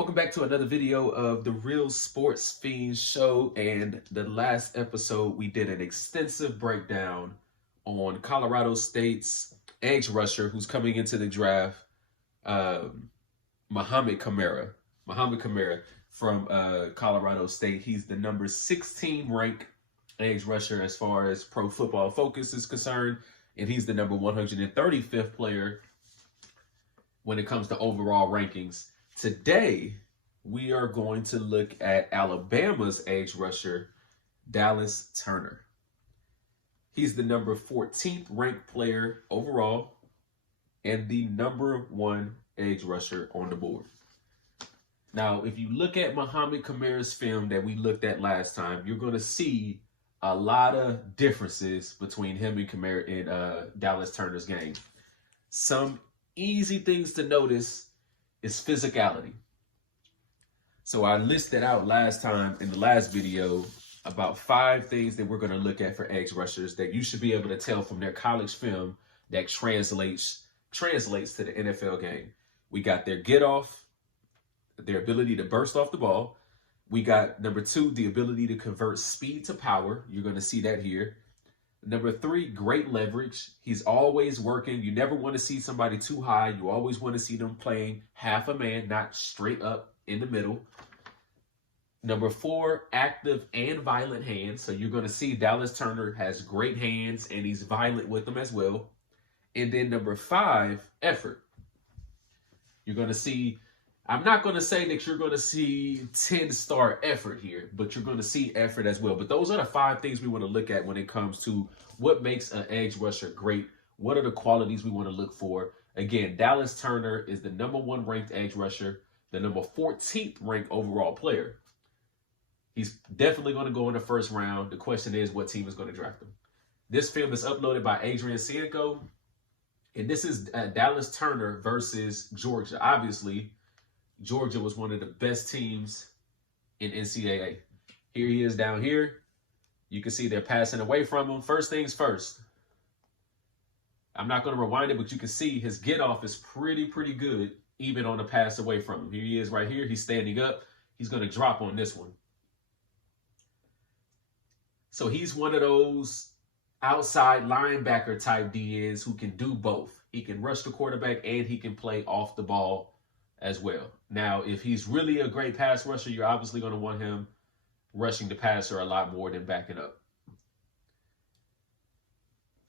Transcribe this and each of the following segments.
Welcome back to another video of the Real Sports Fiends show. And the last episode, we did an extensive breakdown on Colorado State's edge rusher who's coming into the draft, Mohamed Kamara. Mohamed Kamara from Colorado State. He's the number 16 ranked edge rusher as far as Pro Football Focus is concerned. And he's the number 135th player when it comes to overall rankings. Today, we are going to look at Alabama's edge rusher, Dallas Turner. He's the number 14th ranked player overall and the number 1 edge rusher on the board. Now, if you look at Mohamed Kamara's film that we looked at last time, you're going to see a lot of differences between him and Kamara in Dallas Turner's game. Some easy things to notice is physicality. So I listed out last time in the last video about 5 things that we're going to look at for edge rushers that you should be able to tell from their college film that translates to the NFL game. We got their get off, their ability to burst off the ball. We got number 2, the ability to convert speed to power. You're going to see that here. Number 3, great leverage. He's always working. You never want to see somebody too high. You always want to see them playing half a man, not straight up in the middle. Number 4, active and violent hands. So you're going to see Dallas Turner has great hands and he's violent with them as well. And then number 5, effort. You're going to see, I'm not going to say that you're going to see 10-star effort here, but you're going to see effort as well. But those are the 5 things we want to look at when it comes to what makes an edge rusher great. What are the qualities we want to look for? Again, Dallas Turner is the number 1 ranked edge rusher, the number 14th ranked overall player. He's definitely going to go in the first round. The question is, what team is going to draft him? This film is uploaded by Adrian Cienko, and this is Dallas Turner versus Georgia. Obviously, Georgia was one of the best teams in NCAA. Here he is down here. You can see they're passing away from him. First things first. I'm not going to rewind it, but you can see his get off is pretty good, even on the pass away from him. Here he is right here. He's standing up. He's going to drop on this one. So he's one of those outside linebacker type DNs who can do both. He can rush the quarterback and he can play off the ball as well. Now, if he's really a great pass rusher, you're obviously going to want him rushing the passer a lot more than backing up.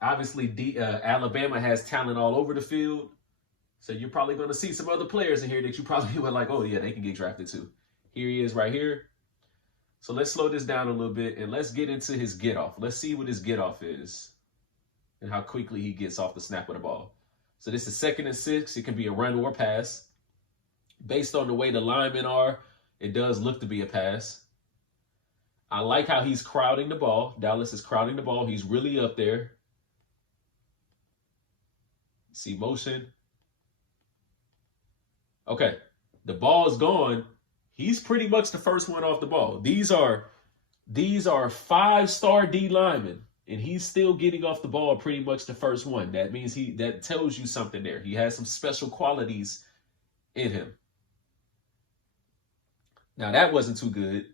Obviously, Alabama has talent all over the field, so you're probably going to see some other players in here that you probably were like, oh, yeah, they can get drafted too. Here he is right here. So let's slow this down a little bit, and let's get into his get-off. Let's see what his get-off is and how quickly he gets off the snap of the ball. So this is 2nd and 6. It can be a run or pass. Based on the way the linemen are, it does look to be a pass. I like how he's crowding the ball. Dallas is crowding the ball. He's really up there. See motion. Okay, the ball is gone. He's pretty much the first one off the ball. These are 5-star D linemen, and he's still getting off the ball pretty much the first one. That means that tells you something there. He has some special qualities in him. Now, that wasn't too good.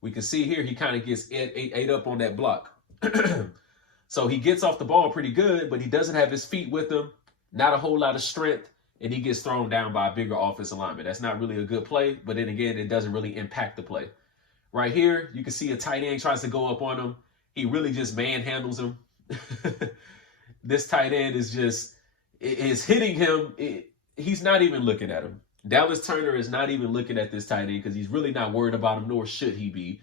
We can see here he kind of gets ate up on that block. So he gets off the ball pretty good, but he doesn't have his feet with him. Not a whole lot of strength, and he gets thrown down by a bigger offensive lineman. That's not really a good play, but then again, it doesn't really impact the play. Right here, you can see a tight end tries to go up on him. He really just manhandles him. This tight end is hitting him. He's not even looking at him. Dallas Turner is not even looking at this tight end because he's really not worried about him, nor should he be.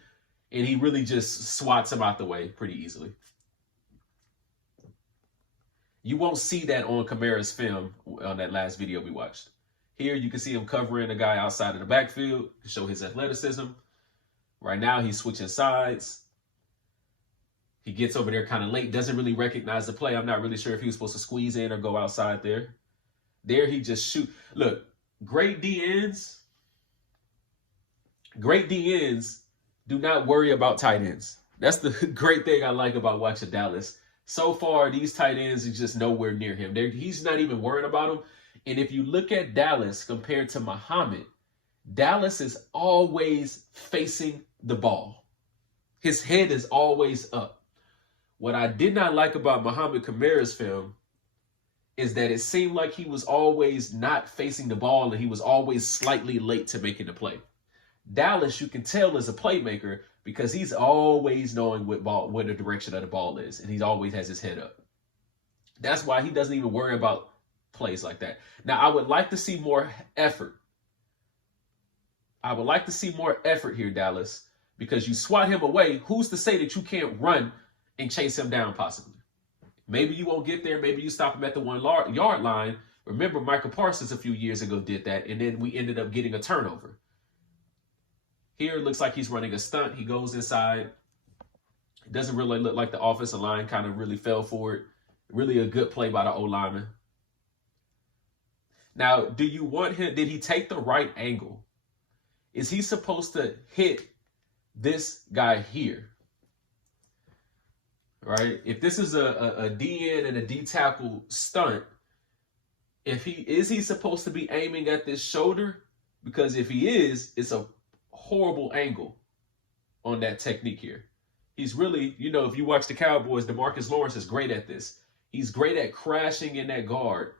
And he really just swats him out the way pretty easily. You won't see that on Kamara's film on that last video we watched. Here you can see him covering a guy outside of the backfield to show his athleticism. Right now he's switching sides. He gets over there kind of late, doesn't really recognize the play. I'm not really sure if he was supposed to squeeze in or go outside there. There he just shoot. Look, great DNs do not worry about tight ends. That's the great thing I like about watching Dallas. So far, these tight ends is just nowhere near him. He's not even worried about them. And if you look at Dallas compared to Muhammad, Dallas is always facing the ball. His head is always up. What I did not like about Muhammad Kamara's film is that it seemed like he was always not facing the ball and he was always slightly late to making the play. Dallas, you can tell, is a playmaker because he's always knowing what the direction of the ball is, and he always has his head up. That's why he doesn't even worry about plays like that. Now, I would like to see more effort. I would like to see more effort here, Dallas, because you swat him away. Who's to say that you can't run and chase him down possibly? Maybe you won't get there. Maybe you stop him at the 1 yard line. Remember, Micah Parsons a few years ago did that, and then we ended up getting a turnover. Here it looks like he's running a stunt. He goes inside. It doesn't really look like the offensive line kind of really fell for it. Really a good play by the O-lineman. Now, do you want him? Did he take the right angle? Is he supposed to hit this guy here? Right? If this is a DN and a D tackle stunt, is he supposed to be aiming at this shoulder? Because if he is, it's a horrible angle on that technique here. He's really, if you watch the Cowboys, DeMarcus Lawrence is great at this. He's great at crashing in that guard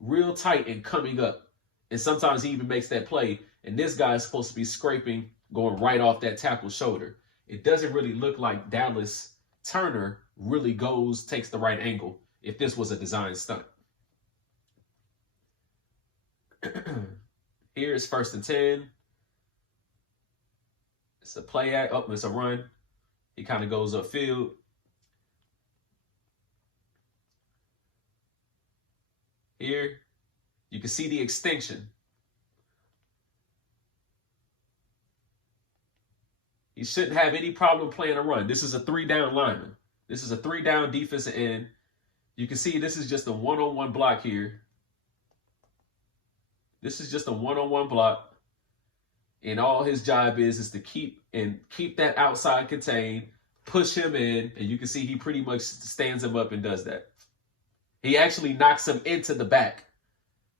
real tight and coming up. And sometimes he even makes that play. And this guy is supposed to be scraping, going right off that tackle's shoulder. It doesn't really look like Dallas Turner really takes the right angle if this was a design stunt. Here's 1st and 10. It's a play act. Oh, it's a run. He kind of goes upfield. Here, you can see the extension. He shouldn't have any problem playing a run. This is a 3-down lineman. This is a 3-down defensive end. You can see this is just a one-on-one block here. This is just a one-on-one block. And all his job is to keep that outside contained, push him in, and you can see he pretty much stands him up and does that. He actually knocks him into the back,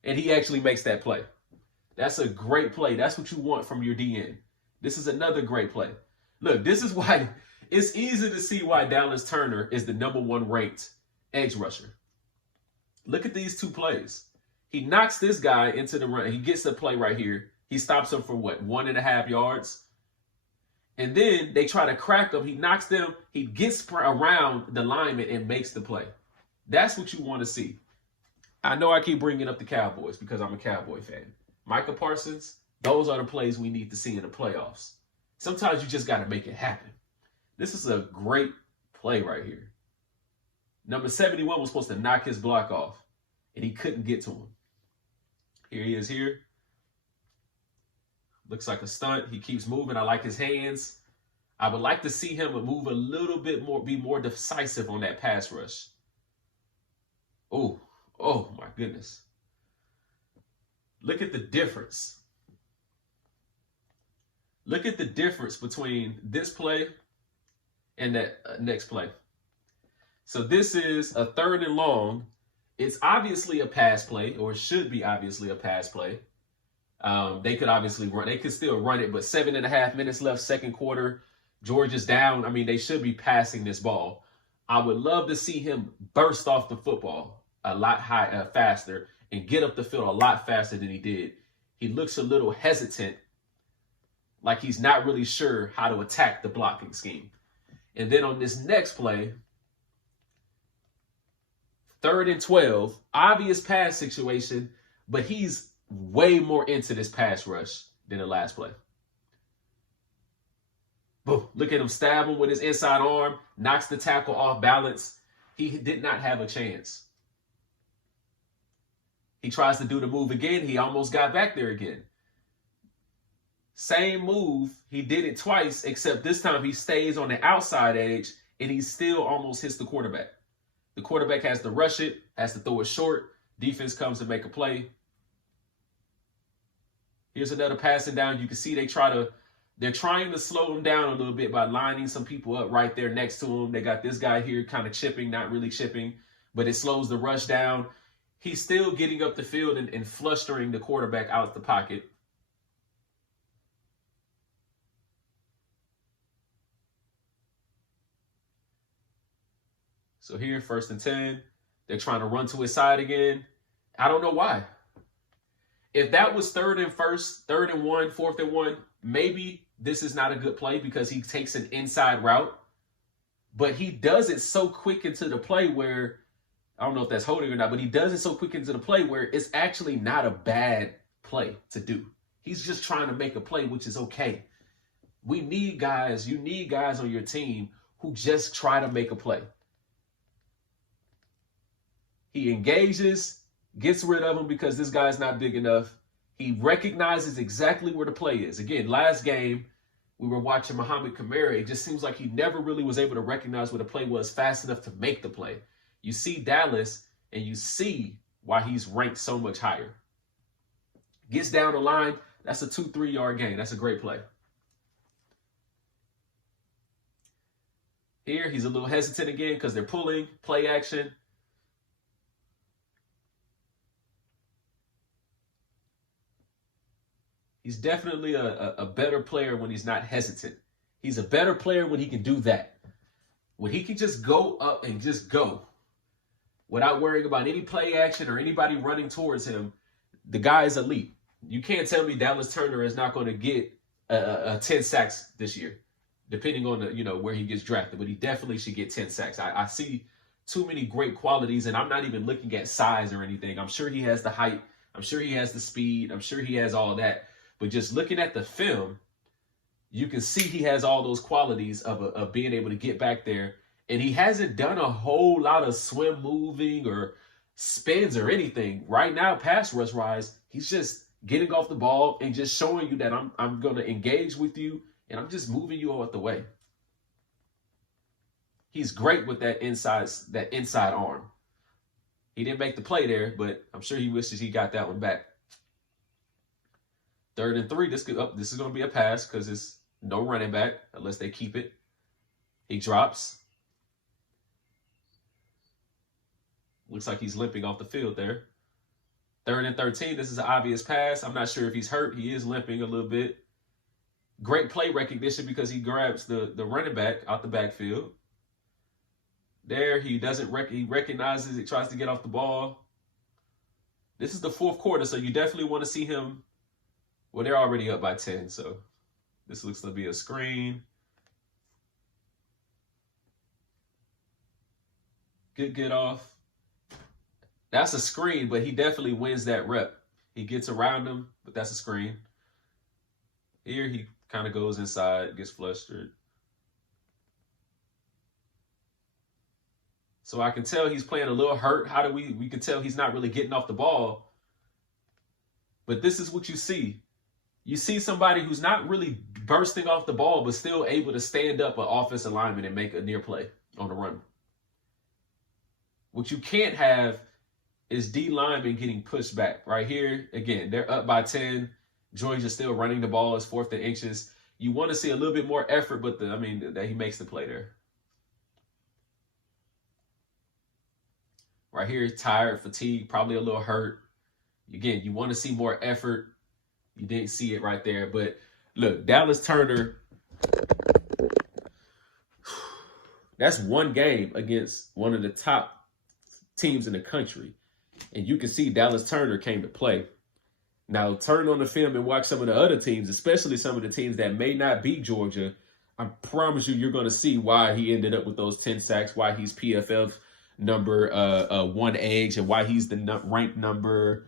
and he actually makes that play. That's a great play. That's what you want from your DN. This is another great play. Look, this is why it's easy to see why Dallas Turner is the #1 ranked edge rusher. Look at these two plays. He knocks this guy into the run. He gets the play right here. He stops him for 1.5 yards. And then they try to crack him. He knocks them. He gets around the lineman and makes the play. That's what you want to see. I know I keep bringing up the Cowboys because I'm a Cowboy fan. Micah Parsons, those are the plays we need to see in the playoffs. Sometimes you just got to make it happen. This is a great play right here. Number 71 was supposed to knock his block off, and he couldn't get to him. Here he is here. Looks like a stunt. He keeps moving. I like his hands. I would like to see him move a little bit more, be more decisive on that pass rush. Oh my goodness. Look at the difference. Look at the difference between this play and that next play. So this is a 3rd and long. It's obviously a pass play, or should be obviously a pass play. They could obviously run. They could still run it, but 7.5 minutes left, 2nd quarter. Georgia's down. I mean, they should be passing this ball. I would love to see him burst off the football a lot faster and get up the field a lot faster than he did. He looks a little hesitant, like he's not really sure how to attack the blocking scheme. And then on this next play, 3rd and 12, obvious pass situation, but he's way more into this pass rush than the last play. Boom. Look at him stab him with his inside arm, knocks the tackle off balance. He did not have a chance. He tries to do the move again. He almost got back there again. Same move. He did it twice, except this time he stays on the outside edge, and he still almost hits the quarterback. The quarterback has to rush it, has to throw it short. Defense comes to make a play. Here's another passing down. You can see they're trying to slow him down a little bit by lining some people up right there next to him. They got this guy here kind of chipping, not really chipping, but it slows the rush down. he's still getting up the field and flustering the quarterback out the pocket. So here, 1st and 10, they're trying to run to his side again. I don't know why. If that was 3rd and 1st, 3rd and 1, 4th and 1, maybe this is not a good play because he takes an inside route. But he does it so quick into the play where, I don't know if that's holding or not, but he does it so quick into the play where it's actually not a bad play to do. He's just trying to make a play, which is okay. We need guys, you need guys on your team who just try to make a play. He engages, gets rid of him because this guy's not big enough. He recognizes exactly where the play is. Again, last game, we were watching Micah Parsons. It just seems like he never really was able to recognize where the play was fast enough to make the play. You see Dallas, and you see why he's ranked so much higher. Gets down the line. That's a 2-3 yard gain. That's a great play. Here, he's a little hesitant again because they're pulling, play action. He's definitely a better player when he's not hesitant. He's a better player when he can do that. When he can just go up and just go without worrying about any play action or anybody running towards him, the guy is elite. You can't tell me Dallas Turner is not going to get 10 sacks this year, depending on where he gets drafted. But he definitely should get 10 sacks. I see too many great qualities, and I'm not even looking at size or anything. I'm sure he has the height. I'm sure he has the speed. I'm sure he has all that. But just looking at the film, you can see he has all those qualities of being able to get back there. And he hasn't done a whole lot of swim moving or spins or anything. Right now, pass rush wise, he's just getting off the ball and just showing you that I'm going to engage with you and I'm just moving you out the way. He's great with that inside arm. He didn't make the play there, but I'm sure he wishes he got that one back. 3rd and 3, this is going to be a pass because it's no running back unless they keep it. He drops. Looks like he's limping off the field there. 3rd and 13, this is an obvious pass. I'm not sure if he's hurt. He is limping a little bit. Great play recognition because he grabs the running back out the backfield. There, he recognizes it, tries to get off the ball. This is the 4th quarter, so you definitely want to see him. Well, they're already up by 10, so this looks to be a screen. Good get off. That's a screen, but he definitely wins that rep. He gets around him, but that's a screen. Here he kind of goes inside, gets flustered. So I can tell he's playing a little hurt. How do we can tell he's not really getting off the ball. But this is what you see. You see somebody who's not really bursting off the ball, but still able to stand up an offensive lineman and make a near play on the run. What you can't have is D lineman getting pushed back. Right here, again, they're up by 10. Georgia's still running the ball. It's 4th and inches. You want to see a little bit more effort, but that he makes the play there. Right here, tired, fatigued, probably a little hurt. Again, you want to see more effort. You didn't see it right there. But look, Dallas Turner, that's one game against one of the top teams in the country. And you can see Dallas Turner came to play. Now, turn on the film and watch some of the other teams, especially some of the teams that may not beat Georgia. I promise you're going to see why he ended up with those 10 sacks, why he's PFF number 1 edge, and why he's the ranked number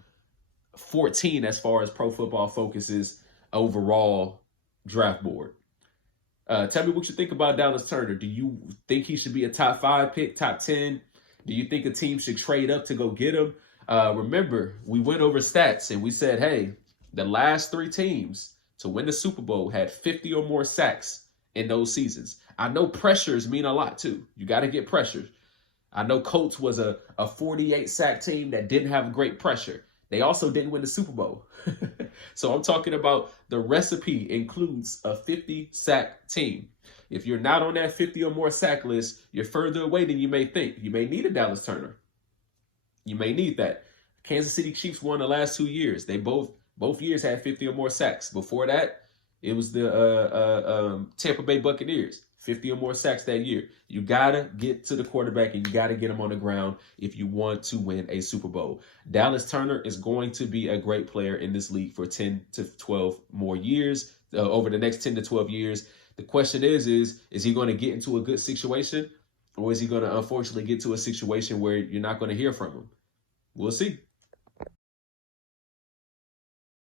14 as far as Pro Football Focus's overall draft board. Tell me what you think about Dallas Turner. Do you think he should be a top 5 pick, top 10? Do you think a team should trade up to go get him? Remember, we went over stats and we said, hey, the last 3 teams to win the Super Bowl had 50 or more sacks in those seasons. I know pressures mean a lot too. You got to get pressure. I know Colts was a 48 sack team that didn't have great pressure. They also didn't win the Super Bowl. So I'm talking about the recipe includes a 50 sack team. If you're not on that 50 or more sack list, you're further away than you may think. You may need a Dallas Turner. You may need that. Kansas City Chiefs won the last 2 years. They both years had 50 or more sacks. Before that, it was the Tampa Bay Buccaneers, 50 or more sacks that year. You got to get to the quarterback, and you got to get him on the ground if you want to win a Super Bowl. Dallas Turner is going to be a great player in this league for 10 to 12 more years, over the next 10 to 12 years. The question is he going to get into a good situation, or is he going to unfortunately get to a situation where you're not going to hear from him? We'll see.